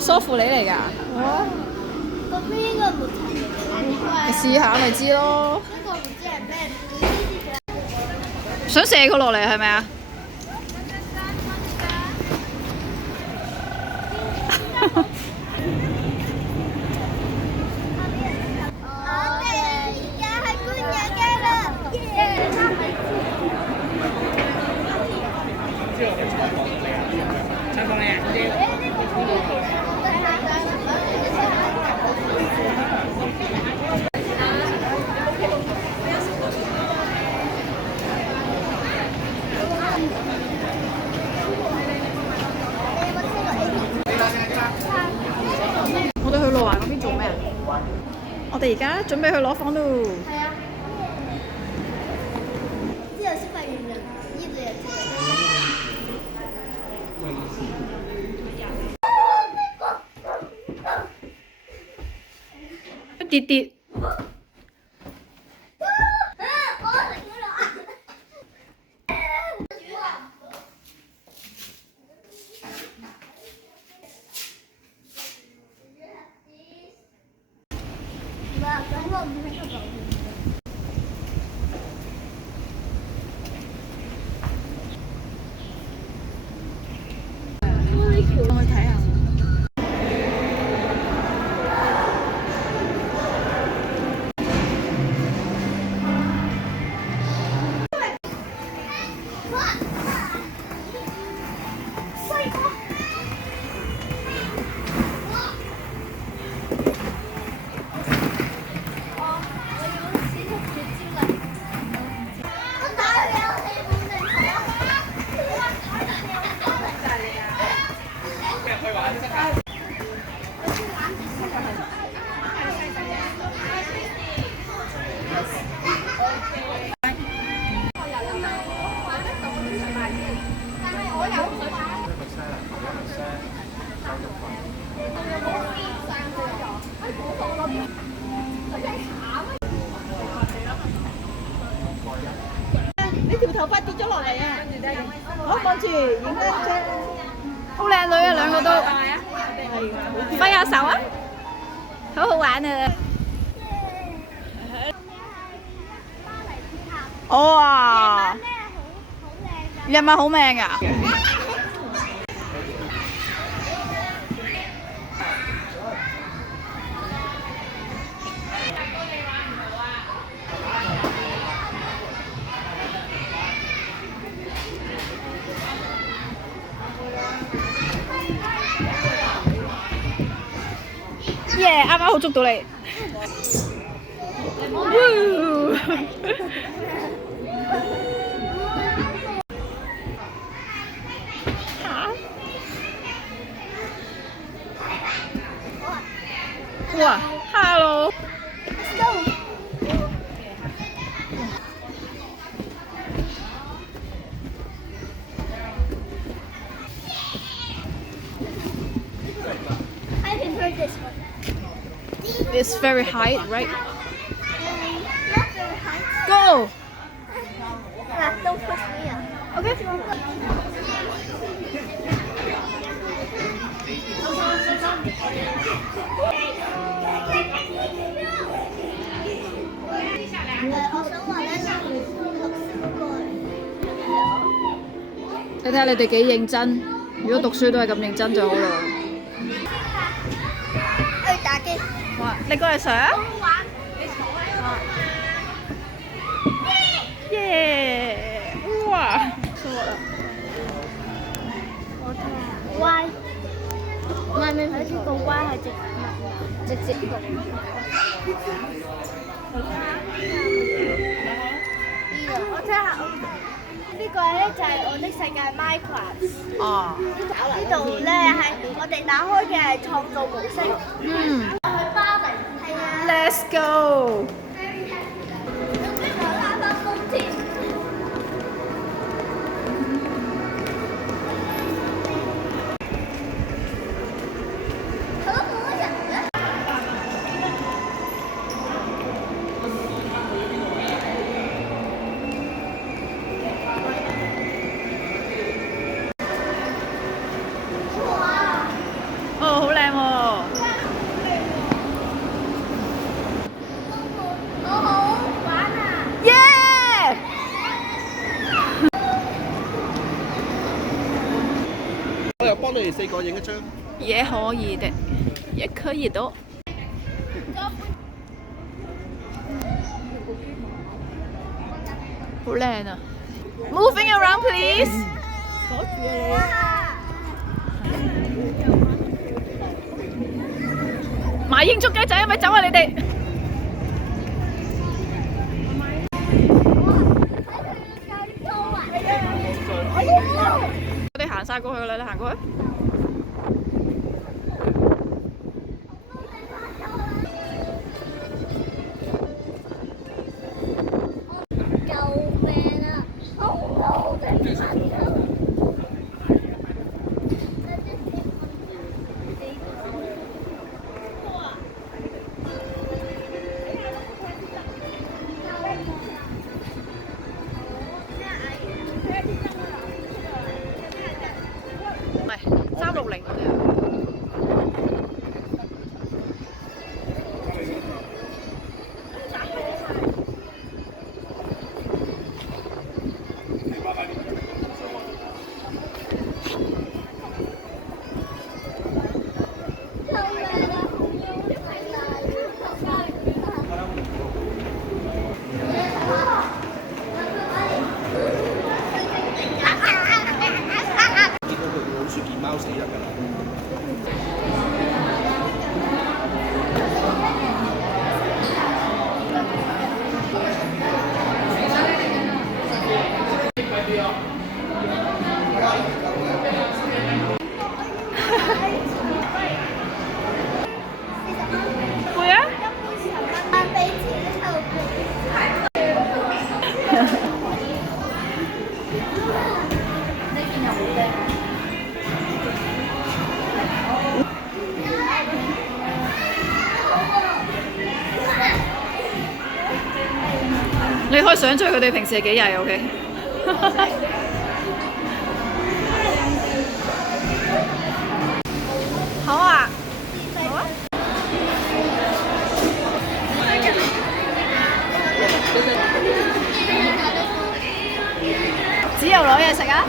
梳芙梨嚟㗎。哇！嗰邊應該冇塵嘅，你試下咪知咯。呢個唔知係咩？想射佢落嚟係咪啊？我哋而家喺觀野街啦，我哋去路環嗰邊做咩啊？我哋而家準備去攞房咯。係啊，之後先發現人呢度有一啲啲。我去睇下。你條頭髮跌咗落嚟啊！好，望住影一張。好靚女啊，兩個都。揮下手啊！好好玩啊！哇！夜晚好靚㗎。耶！啱啱好捉到你。哇！Hello。I can hear this one. It's very high, right? Not very high. Go! Don't push me up. Okay. 我想話咧，你睇下你哋幾認真，如果讀書都係咁認真就好啦。去打機。哇！你過嚟上？好玩。耶！哇！錯啦。Y，唔係呢個 Y 係直接讀。我睇下，呢個咧就係我的世界 Minecraft。哦。呢度咧係我哋打開嘅係創造模式。嗯。去巴黎。係啊。Let's go！我打翻豐田。好多人嘅。哦，好靚喎！個影一張。也可以的，也可以的。好靚啊！Moving around, please。阻住啊麻鷹捉雞仔，咪走啊！你哋。我哋行晒過去啦，你行過去。救命啊！好好地唔係360嗰啲啊。見到佢老鼠見貓死得㗎啦。會啊！俾錢後你可以想像佢哋平時係幾曳，OK？好啊，好啊。只有攞嘢食啊！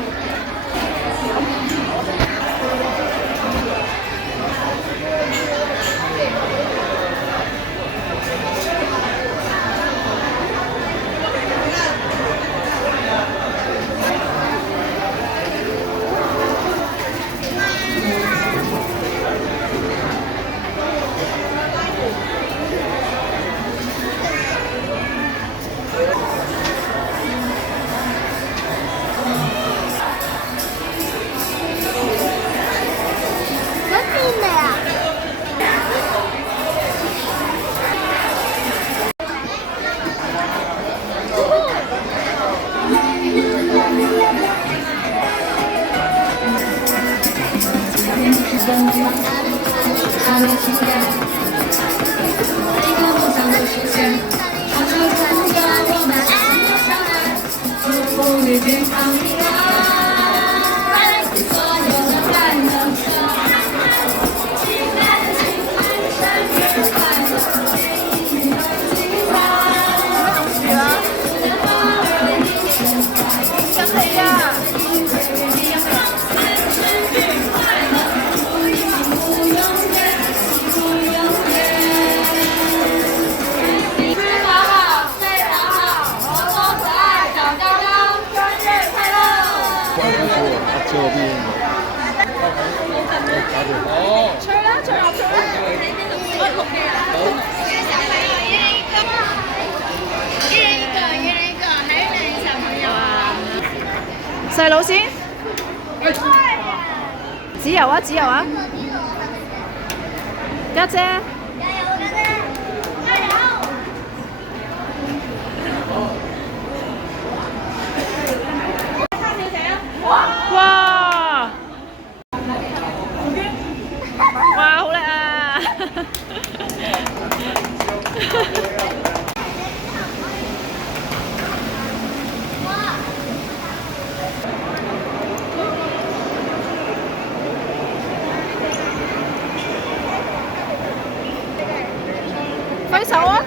細佬先，豉油啊，豉油啊，家姐。哇！哇，好叻啊！揮手啊！